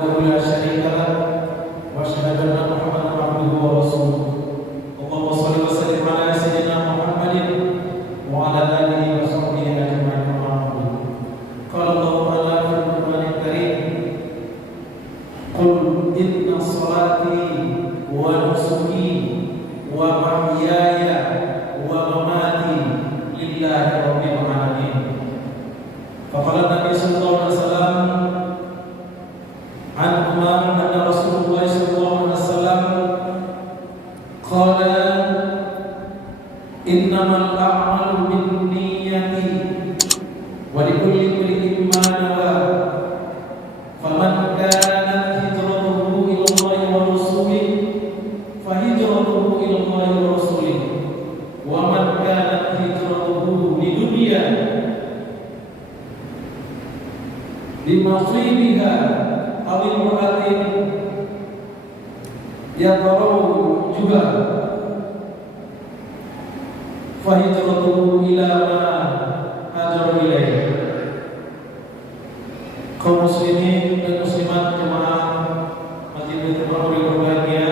لا شريك له واشهد ان محمدا عبده ورسوله اللهم صل وسلم على سيدنا محمد وعلى اله وصحبه اجمعين اما بعد قال الله تعالى في القران الكريم قل ان صلاتي ونسكي ومحياي ومماتي لله رب العالمين فقال النبي صلى الله عليه وسلم عن عمر أن رسول الله صلى الله عليه وسلم قال إنما الأعمال بالنية ولكل امرئ ما نوى فمن كانت هجرته إلى الله ورسوله فهجرته إلى الله ورسوله ومن كانت هجرته لدنيا لمصيبها أو امرأة يتزوجها فهجرته إلى ما هاجر إليه. Kaum muslimin dan muslimat jemaah Masjid Al-Fatihah yang berbahagia,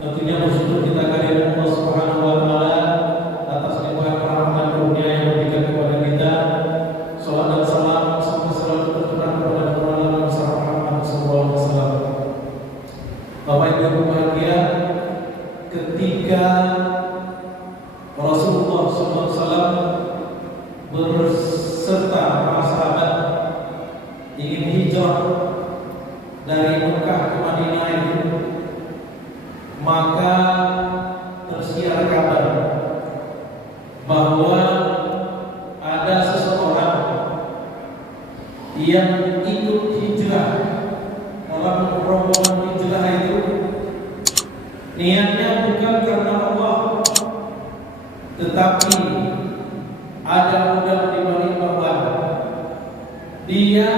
tentunya bersyukur kita kehadiran Allah Subhanahu wa taala atas limpahan rahmat karunia yang diberikan kepada kita. Salawat dan salam semoga selalu tercurah kepada Rasulullah Muhammad sallallahu alaihi wasallam. Bapak Ibu berbahagia, ketika Rasulullah sallallahu alaihi wasallam berserta para sahabat ingin hijrah dari Mekah ke Madinah itu, maka tersiar kabar bahwa ada seseorang yang ikut hijrah. Dalam rombongan hijrah itu niatnya bukan karena Allah, tetapi ada udang di balik bawah. Dia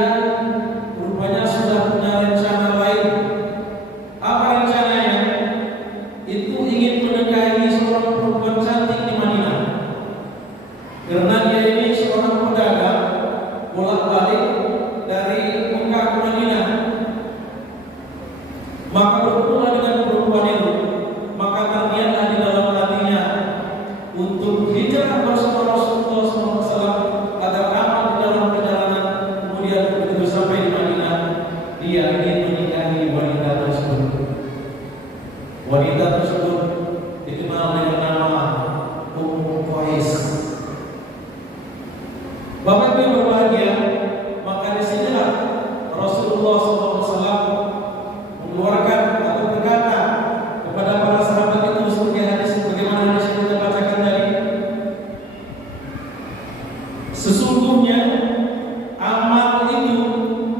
rupanya sudah punya rencana lain. Apa rencananya? Itu ingin menikahi seorang perempuan cantik di Madinah. Karena dia ini seorang pedagang bolak-balik dari Mekah ke Madinah. Maka berkumpullah dengan perempuan itu. Maka terniatlah di dalam hatinya untuk hijrah bersama Rasulullah SAW agar aman di dalam perjalanan. Kemudian begitu sampai di Madinah, dia ingin menikahi wanita tersebut. Wanita tersebut dikenal dengan nama Ummu Qais. Bapak Ibu berbahagia, maka disinilah Rasulullah SAW mengeluarkan atau berkata kepada para sahabat itu sebagai hadis bagaimana hadis yang kita bacakan tadi. Sesungguhnya amal itu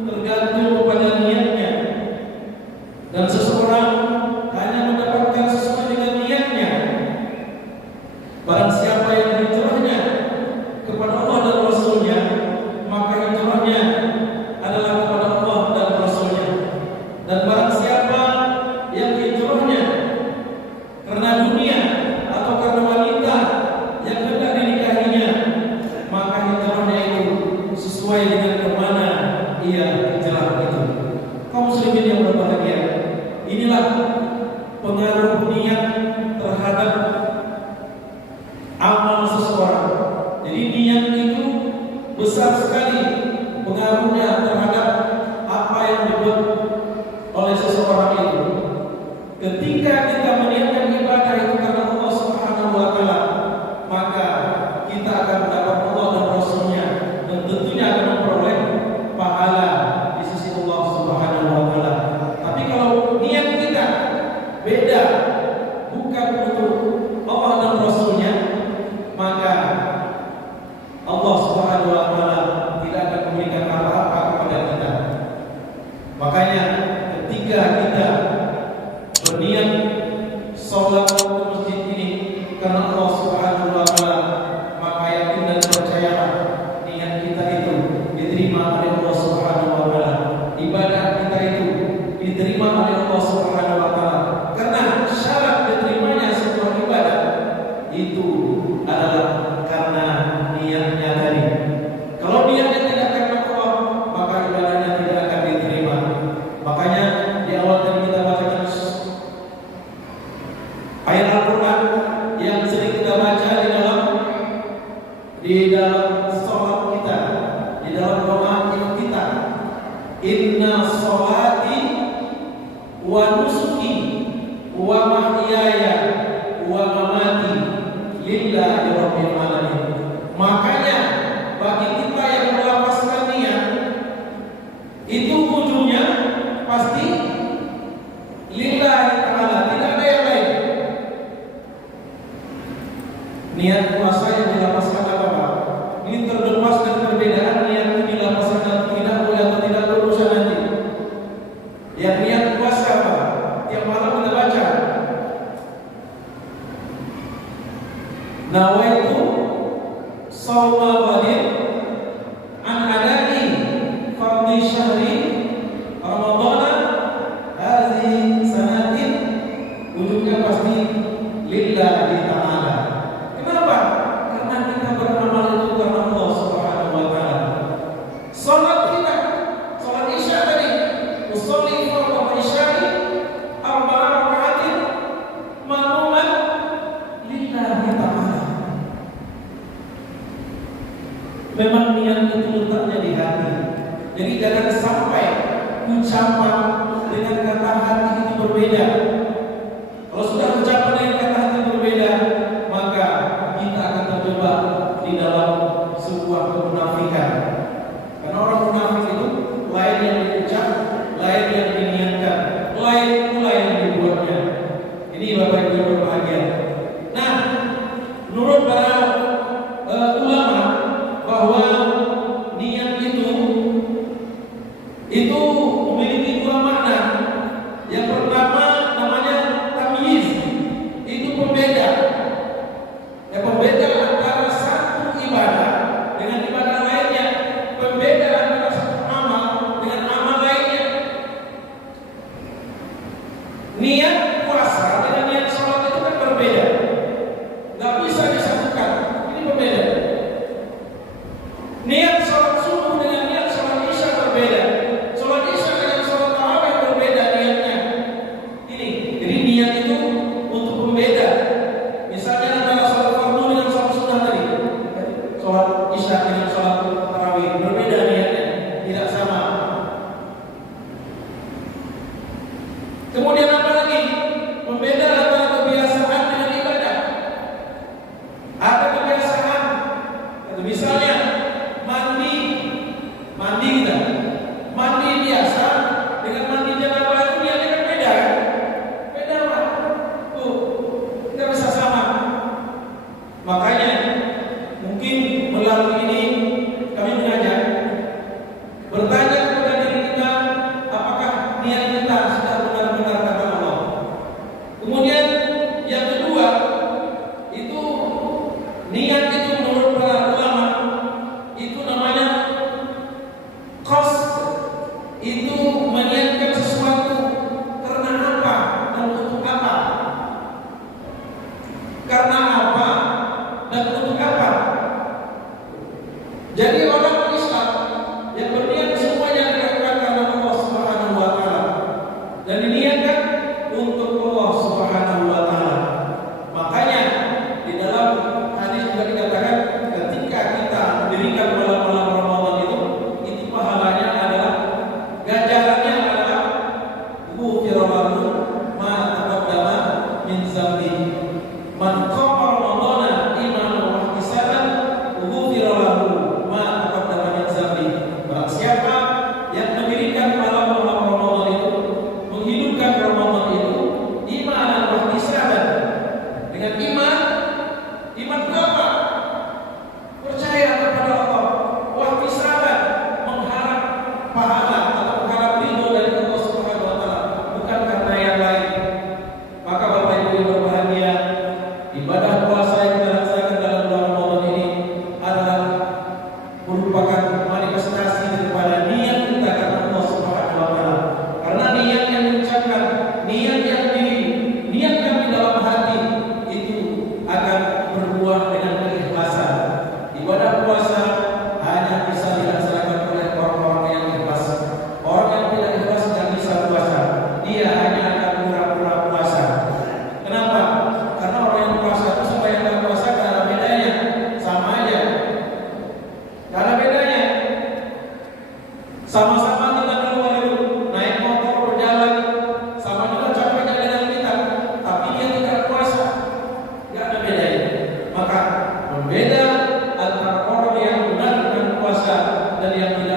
tergantung kepada niatnya, dan seseorang hanya mendapatkan sesuai dengan niatnya. Barang siapa yang hijrahnya kepada Allah dan Rasulnya, maka hijrahnya adalah kepada Allah dan Rasulnya. Dan barang siapa yang hijrahnya karena dunia atau karena wanita yang hendak dinikahinya, maka hijrahnya itu sesuai dengan kemana ia hijrah itu. Kaum muslimin yang berbahagia, inilah pengaruh niat terhadap amal seseorang. Jadi niat itu besar sekali pengaruhnya terhadap apa yang dibuat oleh seseorang itu. Ketika kita meniatkan ibadah itu karena Allah Subhanahu wa taala, maka kita akan mendapat Allah dan Rasulnya, dan tentunya akan memperoleh pahala di sisi Allah Subhanahu wa taala. Tapi kalau niat kita beda, bukan untuk Allah dan Rasulnya, maka Allah Subhanahu wa taala tidak akan memberikan apa-apa kepada kita. Makanya ketika kita berniat sholat ke masjid ini karena Allah Subhanahu wa taala, maka yakin dan percayalah niat kita itu diterima oleh Allah Subhanahu wa taala. Ibadah kita itu diterima oleh Allah Subhanahu wa taala. Karena syarat diterimanya sebuah ibadah itu adalah karena niatnya tadi. Kalau niatnya tidak karena Allah, maka ibadahnya tidak akan diterima. inna sholati wa nusuki wa mahyaya wa mamati lillahi rabbil alamin. Makanya bagi kita yang melapaskan niat itu ujungnya pasti lillahi ta'ala, tidak ada yang lain. Niat puasa yang dilapaskan apa Pak? Ini terlepas dari perbedaan niat itu dilapaskan atau tidak, boleh atau tidak, urusan nanti. Yang niat puasa apa? Tiap malam kita baca nawaitu shauma ghadin an adai fardhi syahri Ramadan hadhihi sanatin, ujungnya pasti lillahi ta'ala. Kenapa? Karena kita beramal itu karena Allah Subhanahu wa ta'ala. Salat kita, salat Isya tadi, usolli fardhu isya'i arba'a raka'atin ma'muman lillahi ta'ala. Memang niat itu letaknya di hati. Jadi jangan sampai ucapan dengan kata hati itu berbeda. Kalau sudah ucapan dengan kata hati berbeda, maka kita akan terjebak di dalam sebuah kemunafikan. Karena orang munafik itu lain yang diucap, lain yang diniatkan, lain pula yang dibuatnya. Ini Bapak Ibu yang berbahagia. Nah, menurut para ulama bahwa niat itu memiliki dua makna. Yang pertama namanya tamyiz, itu pembeda. Ya, pembeda antara satu ibadah dengan ibadah lainnya, pembeda antara satu amal dengan amal lainnya. Niat puasa dengan niat sholat itu kan berbeda, nggak bisa disatukan. Ini pembeda. Niat sholat subuh dengan niat sholat isya berbeda. Sholat isya dengan sholat tarawih berbeda niatnya. Ini, jadi niat itu untuk pembeda. Misalnya antara sholat fardu dengan sholat sunnah tadi, sholat isya dengan sholat tarawih berbeda niatnya, tidak sama. Kemudian apa lagi? Pembeda antara kebiasaan dengan ibadah. Ada kebiasaan, misalnya mandi kita, mandi biasa dengan mandi janabah itu niatnya kan beda kan? Beda Pak. Tuh, tidak bisa sama. Makanya mungkin melalui ini kami mengajak bertanya kepada diri kita, apakah niat kita sudah benar-benar kata Allah. Kemudian yang kedua, itu niat itu menurut para ulama itu namanya qasd, itu meniatkan sesuatu karena apa dan untuk apa. Karena apa dan untuk apa. Jadi orang Islam yang berniat semuanya dilakukan karena Allah Subhanahu wa ta'ala dan diniatkan untuk Allah Subhanahu wa ta'ala. Makanya di dalam hadis juga dikatakan ketika kita mendirikan malam-malam Ramadan itu pahalanya adalah, ganjarannya adalah ghufira lahu ma taqaddama min dzambi. Man qama ramadana imanan wa ihtisaban ghufira lahu ma taqaddama min dzambi. Barang siapa yang mendirikan malam-malam Ramadan itu, menghidupkan Ramadan itu imanan wa ihtisaban, dengan iman itu apa? Percaya kepada Allah, wa ihtisaban, mengharap pahala atau mengharap ridho dari Allah Subhanahu wa ta'ala, bukan karena yang lain. Maka Bapak Ibu yang berbahagia, ibadah puasa yang kita laksanakan dalam bulan Ramadan ini adalah merupakan manifestasi daripada niat kita karena Allah Subhanahu wa ta'ala. Karena niat yang diucapkan, niat yang diniatkan di dalam hati itu akan berbuah dengan keikhlasan. Ibadah puasa hanya bisa dilaksanakan oleh orang-orang yang ikhlas. Orang yang tidak ikhlas tidak bisa puasa. Dia hanya akan pura-pura puasa. Kenapa? Karena orang yang puasa itu sama yang tidak puasa tidak ada bedanya, sama aja. Tidak ada bedanya. Sama-sama kita keluar dan yang